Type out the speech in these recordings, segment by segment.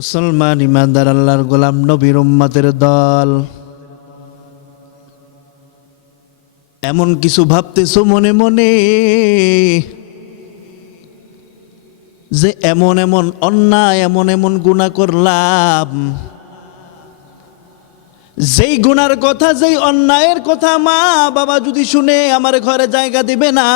মুসলমান ইমানদার আল্লাহর গোলাম নবীর উম্মতের দল এমন কিছু ভাবতেছো মনে মনে যে এমন এমন অন্যায় এমন এমন গুনাহ করলাম, যেই গুনার কথা যেই অন্যায়ের কথা মা বাবা যদি শুনে আমার ঘরে জায়গা দিবে না।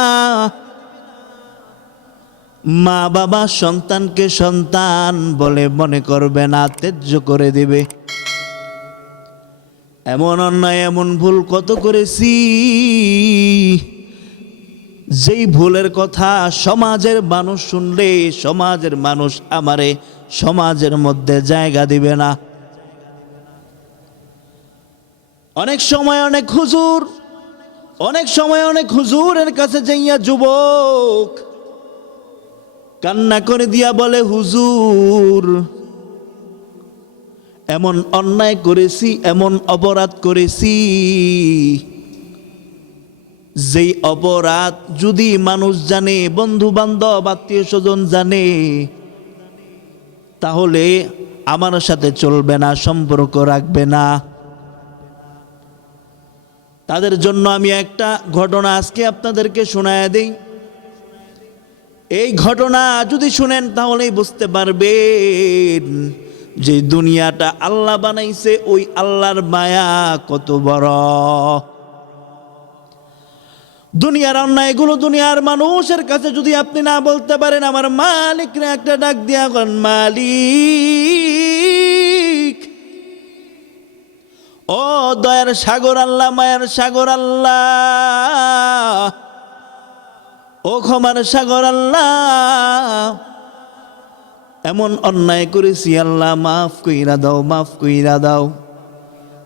মা বাবা সন্তানকে সন্তান বলে মনে করবে না, ত্যায্য করে দিবে। এমন অন্যায় এমন ভুল কত করেছি, যেই ভুলের কথা সমাজের মানুষ শুনলে সমাজের মানুষ আমারে সমাজের মধ্যে জায়গা দিবে না। অনেক সময় অনেক হুজুরের কাছে যাইয়া যুবক কান্না করে দিয়া বলে, হুজুর এমন অন্যায় করেছি, এমন অপরাধ করেছি, যেই অপরাধ যদি মানুষ জানে, বন্ধু বান্ধব আত্মীয় স্বজন জানে, তাহলে আমার সাথে চলবে না, সম্পর্ক রাখবে না। তাদের জন্য আমি একটা ঘটনা আজকে আপনাদেরকে শোনায় দেই। এই ঘটনা যদি শুনেন তাহলেই বুঝতে পারবেন যে দুনিয়াটা আল্লাহ বানাইছে, ওই আল্লাহর মায়া কত বড়। দুনিয়ার অন্যায়গুলো দুনিয়ার মানুষের কাছে যদি আপনি না বলতে পারেন, আমার মালিকরে একটা ডাক দিয়া কন, মালিক, ও দয়ার সাগর আল্লাহ, মায়ার সাগর আল্লাহ, ও ক্ষমার সাগর আল্লাহ, এমন অন্যায় করেছি আল্লাহ, মাফ কইরা দাও, মাফ কইরা দাও।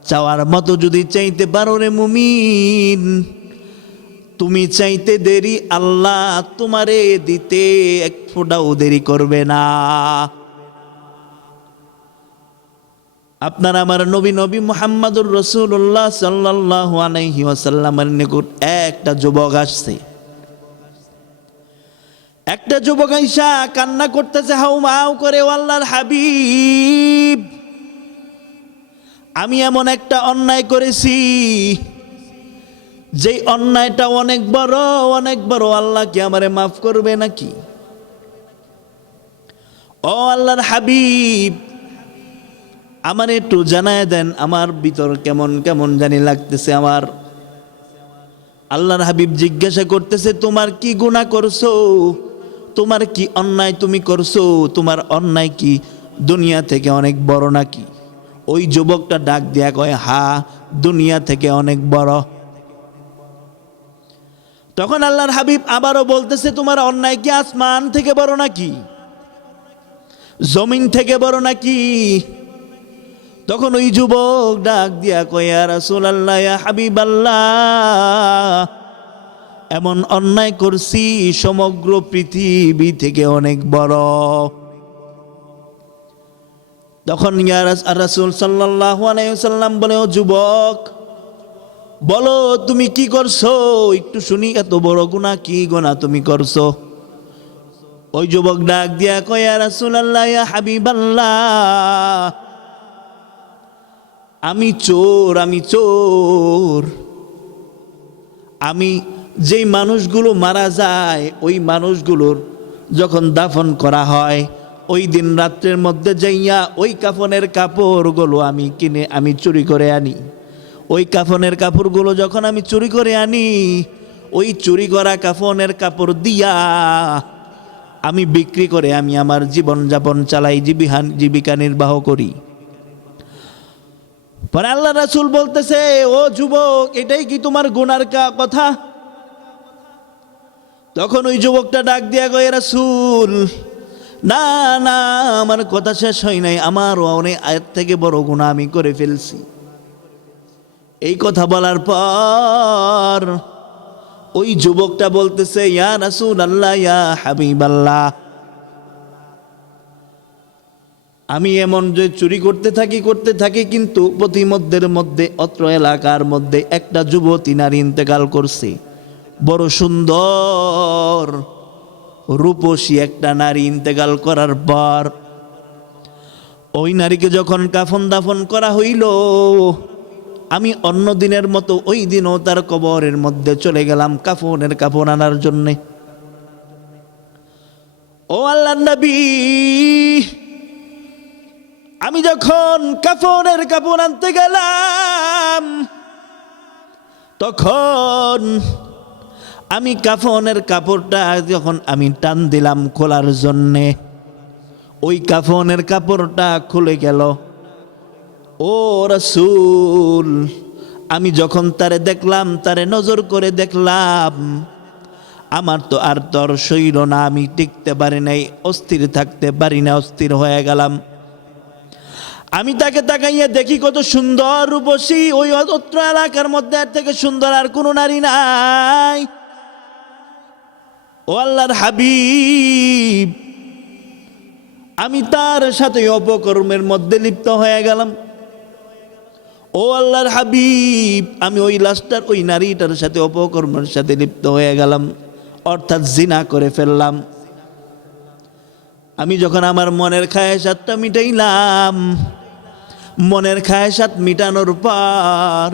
চাওয়ার মতো যদি চাইতে পারো রে মুমিন, তুমি চাইতে দেরি আল্লাহ তোমারে দিতে এক ফোঁটাও দেরি করবে না। আপনার আমার নবী মুহাম্মদুর রাসূলুল্লাহ সাল্লাল্লাহু আলাইহি ওয়াসাল্লামের নিকট একটা যুবক আসছে। একটা যুবক আইসা কান্না করতেছে হাউমাউ করে, ও আল্লাহর হাবিব, আমি এমন একটা অন্যায় করেছি, যেই অন্যায়টা অনেক বড়, আল্লাহ কি আমারে মাফ করবে নাকি? ও আল্লাহর হাবিব, আমার একটু জানায় দেন, আমার ভিতর কেমন কেমন জানি লাগতেছে আমার। আল্লাহর হাবিব জিজ্ঞাসা করতেছে, তোমার কি গুনাহ করছো, তোমার কি অন্যায় তুমি করছো, তোমার অন্যায় কি দুনিয়া থেকে অনেক বড় নাকি? ওই যুবকটা ডাক দিয়া কয়, হা, দুনিয়া থেকে অনেক বড়। তখন আল্লাহর হাবিব আবারও বলতেছে, তোমার অন্যায় কি আসমান থেকে বড় নাকি, জমিন থেকে বড় নাকি? তখন ওই যুবক ডাক দিয়া কয়, ইয়া রাসূলুল্লাহ, ইয়া হাবিবাল্লাহ, এমন অন্যায় করছি সমগ্র পৃথিবী থেকে অনেক বড়। তখন ইয়া রাসূল সাল্লাল্লাহু আলাইহি ওয়াসাল্লাম বলে, ও যুবক, বলো তুমি কি করছো, একটু শুনি, এত বড় গুনাহ, কি গুনাহ তুমি করছো? ওই যুবক ডাক দিয়া কয়, ইয়া রাসূলুল্লাহ, ইয়া হাবিবাল্লাহ, আমি চোর। আমি যেই মানুষগুলো মারা যায়, ওই মানুষগুলোর যখন দাফন করা হয়, ওই দিন রাত্রের মধ্যে যাইয়া ওই কাফনের কাপড়গুলো আমি কিনে আমি চুরি করে আনি। ওই কাফনের কাপড়গুলো যখন আমি চুরি করে আনি, ওই চুরি করা কাফনের কাপড় দিয়া আমি বিক্রি করে আমি আমার জীবনযাপন চালাই, জীবিকা নির্বাহ করি। পরে আল্লাহ রাসূল বলতেছে, ও যুবক, এটাই কি তোমার গুনার কথা? তখন ওই যুবকটা ডাক দিয়া কয়, রাসূল, না না, আমার কথা শেষ হয় নাই, আমারও অনেক আয়াত থেকে বড় গুনাহ আমি করে ফেলছি। এই কথা বলার পর ওই যুবকটা বলতেছে, ইয়া রাসূলুল্লাহ, ইয়া হাবিবাল্লাহ, আমি এমন যে চুরি করতে থাকি, কিন্তু প্রতিমধ্যের মধ্যে অত্র এলাকার মধ্যে একটা যুবতী নারী ইন্তেকাল করছে। বড় সুন্দর রূপসী একটা নারী ইন্তেকাল করার পর ওই নারীকে যখন কাফন দাফন করা হইল, আমি অন্য দিনের মতো ওই দিনও তার কবরের মধ্যে চলে গেলাম কাফনের কাপড় আনার জন্যে। ও আল্লাহর নবী, আমি যখন কাফনের কাপড় আনতে গেলাম, তখন আমি কাফনের কাপড়টা যখন আমি টান দিলাম খোলার জন্যে, ওই কাফনের কাপড়টা খুলে গেল। ও রাসূল, আমি যখন তারে দেখলাম, তারে নজর করে দেখলাম, আমার তো আর তর সইল না, আমি টিকতে পারি নাই, অস্থির থাকতে পারি না, অস্থির হয়ে গেলাম। আমি তাকে তাকাইয়া দেখি কত সুন্দর রূপসী, ওই অত্র এলাকার মধ্যে এর থেকে সুন্দর আর কোনো নারী নাই। ও আল্লাহর হাবিব, আমি তার সাথে অপকর্মের মধ্যে লিপ্ত হয়ে গেলাম। ও আল্লাহর হাবিব, আমি ওই লাশটার, ওই নারীটার সাথে অপকর্মের সাথে লিপ্ত হয়ে গেলাম, অর্থাৎ জিনা করে ফেললাম। আমি যখন আমার মনের খায়েশাতটা মিটাইলাম, মনের খায়েশাত মিটানোর পর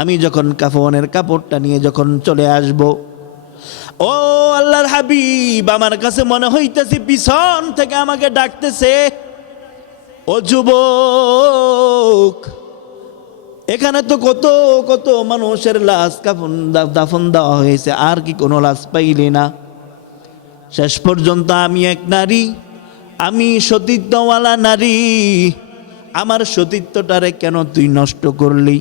আমি যখন কাফনের কাপড়টা নিয়ে যখন চলে আসব, ও আল্লাহর হাবিব, আমার কাছে মনে হইতেছে পিছন থেকে আমাকে ডাকতেছে, ও যুবক, এখানে তো কত কত মানুষের লাশ কাফন দাফন দেওয়া হয়েছে, আর কি কোনো লাশ পাইলি না? শেষ পর্যন্ত আমি এক নারী, আমি সতীত্বওয়ালা নারী, আমার সতীত্বটারে কেন তুই নষ্ট করলি?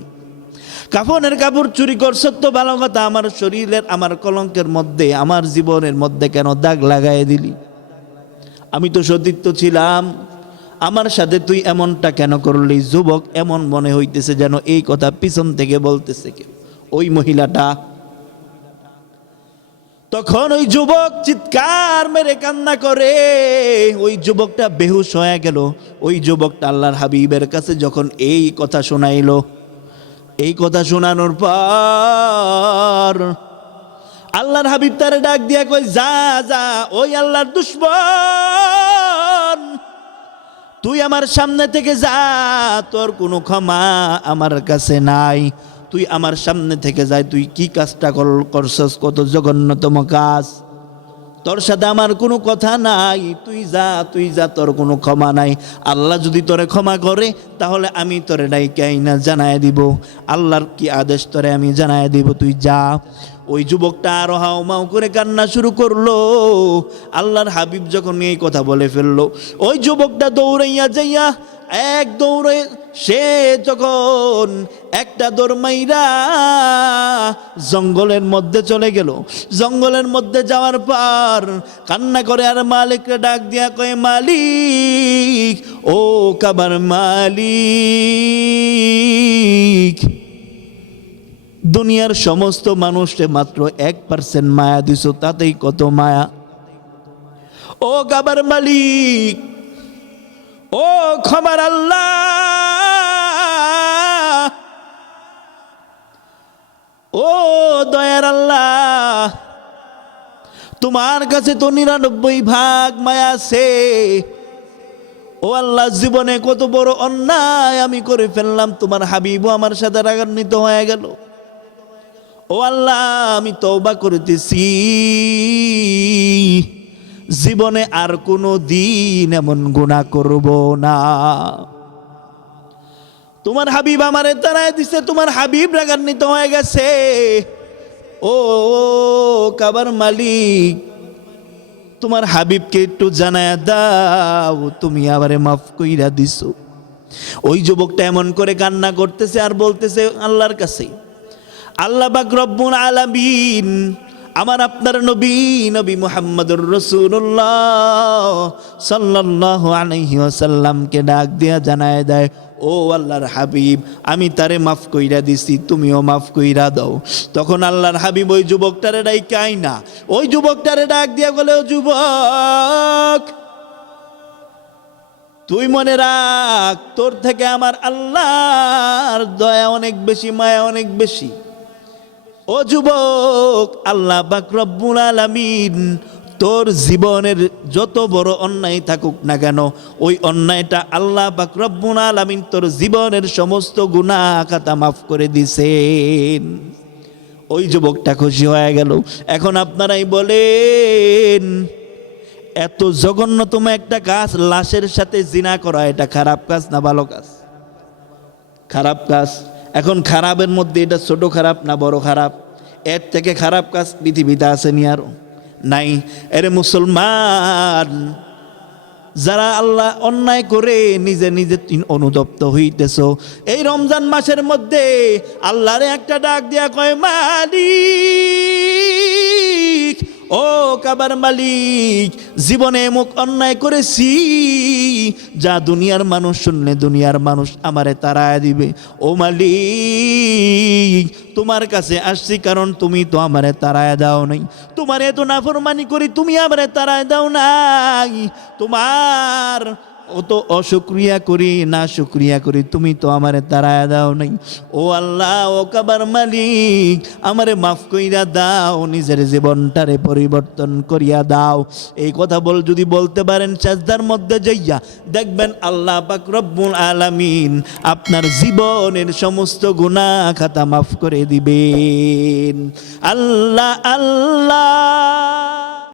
কাফনের কাপড় চুরি করছ তো ভালো কথা, আমার শরীরের, আমার কলঙ্কের মধ্যে, আমার জীবনের মধ্যে কেন দাগ লাগাই দিলি? আমি তো সতীত্ব ছিলাম, আমার সাথে তুই এমনটা কেন করলি? যুবক এমন মনে হইতেছে যেন এই কথা পিছন থেকে বলতেছে কেউ, ওই মহিলাটা। তখন ওই যুবক চিৎকার মেরে কান্না করে, ওই যুবকটা বেহুশ হয়ে গেল। ওই যুবকটা আল্লাহর হাবিবের কাছে যখন এই কথা শোনাইল, এই কথা শোনানোর পর আল্লাহর হাবিব তারে ডাক দিয়া কই, যা যা, ওই আল্লাহর দুশমন, তুই আমার সামনে থেকে যা, তোর কোনো ক্ষমা আমার কাছে নাই, তুই আমার সামনে থেকে যায়। তুই কি কাজটা করছস, কত জঘন্যতম কাজ, তোর সাথে আমার কোনো কথা নাই, তুই যা, তুই যা, তোর কোনো ক্ষমা নাই। আল্লাহ যদি তোরে ক্ষমা করে তাহলে আমি তোরে ডাইকা জানায় দিব, আল্লাহর কি আদেশ তোরে আমি জানায় দিব, তুই যা। ওই যুবকটা আরো হাউমাউ করে কান্না শুরু করলো। আল্লাহর হাবিব যখন এই কথা বলে ফেললো, ওই যুবকটা দৌড়াইয়া যাইয়া এক দৌড়ে সে যখন একটা দৌড় মাইরা জঙ্গলের মধ্যে চলে গেল। জঙ্গলের মধ্যে যাওয়ার পর কান্না করে আর মালিককে ডাক দিয়া কয়, মালিক, ও কাবার মালিক, দুনিয়ার সমস্ত মানুষে মাত্র 1% মায়া দিছো, তাতেই কত মায়া। ও কাবার মালিক, ও ক্ষমার আল্লাহ, ও দয়ার আল্লাহ, তোমার কাছে তো 99 ভাগ মায়া আছে। ও আল্লাহ, জীবনে কত বড় অন্যায় আমি করে ফেললাম, তোমার হাবিবও আমার সাথে রাগান্বিত হয়ে গেল। ও আল্লাহ, আমি তওবা করতেছি, জীবনে আর কোনো দিন এমন গুনাহ করব না। তোমার হাবিব আমারে তাড়ায় দিছে, তোমার হাবিব রাগান্বিত হয়ে গেছে। ও কাবার মালিক, তোমার হাবিবকে একটু জানায়া দাও তুমি আমারে মাফ কইরা দিছো। ওই যুবকটা এমন করে কান্না করতেছে আর বলতেছে আল্লাহর কাছে, আল্লাহ পাক রব্বুল আলামিন আমার আপনার নবী নবী মুহাম্মদুর রাসূলুল্লাহ সাল্লাল্লাহু আলাইহি ওয়াসাল্লামকে ডাক দিয়া জানায় দেয়, ও আল্লাহর হাবিব, আমি তারে মাফ কইরা দিছি, তুমিও মাফ কইরা দাও। তখন আল্লাহর হাবিব ওই যুবকটারে ডাইকাই না, ওই যুবকটারে ডাক দিয়া বলে, ও যুবক, তুই মনে রাখ, তোর থেকে আমার আল্লাহর দয়া অনেক বেশি, মায়া অনেক বেশি। ও যুবক, আল্লাহ পাক রব্বুল আলামিন তোর জীবনের যত বড় অন্যায় থাকুক না কেন, ওই অন্যায়টা আল্লাহ পাক রব্বুল আলামিন তোর জীবনের সমস্ত গুনাহ খাতা মাফ করে দিছেন। ওই যুবকটা খুশি হয়ে গেল। এখন আপনারাই বলেন, এত জঘন্যতম একটা কাজ, লাশের সাথে জিনা করা, এটা খারাপ কাজ না ভালো কাজ? খারাপ কাজ। এখন খারাপের মধ্যে এটা ছোট খারাপ না বড় খারাপ? এর থেকে খারাপ কাজ পৃথিবীতে আসেনি আরো? নাই। এরে মুসলমান, যারা আল্লাহ অন্যায় করে নিজে নিজে অনুতপ্ত হইতেছ, এই রমজান মাসের মধ্যে আল্লাহরে একটা ডাক দিয়া কয়, মালিক, ও কাবার মালিক, জীবনে মুখ অন্যায় করেছি, যা দুনিয়ার মানুষ শুনলে দুনিয়ার মানুষ আমারে তাড়ায় দিবে। ও মালিক, তোমার কাছে আসছি কারণ তুমি তো আমারে তাড়ায় দাও নাই। তোমার এত নাফরমানি করি, তুমি আমারে তাড়ায় দাও নাই। তোমার অত অশুক্রিয়া করি, না শুক্রিয়া করি, তুমি তো আমারে তাড়ায় দাও নাই। ও আল্লাহ, ও কাবার মালিক, আমারে মাফ কইরা দাও, নিজের জীবনটারে পরিবর্তন করিয়া দাও। এই কথা যদি বলতে পারেন, সাজদার মধ্যে যাইয়া দেখবেন আল্লাহ পাক রব্বুল আলামিন আপনার জীবনের সমস্ত গুনাহ খাতা মাফ করে দিবেন। আল্লাহ আল্লাহ।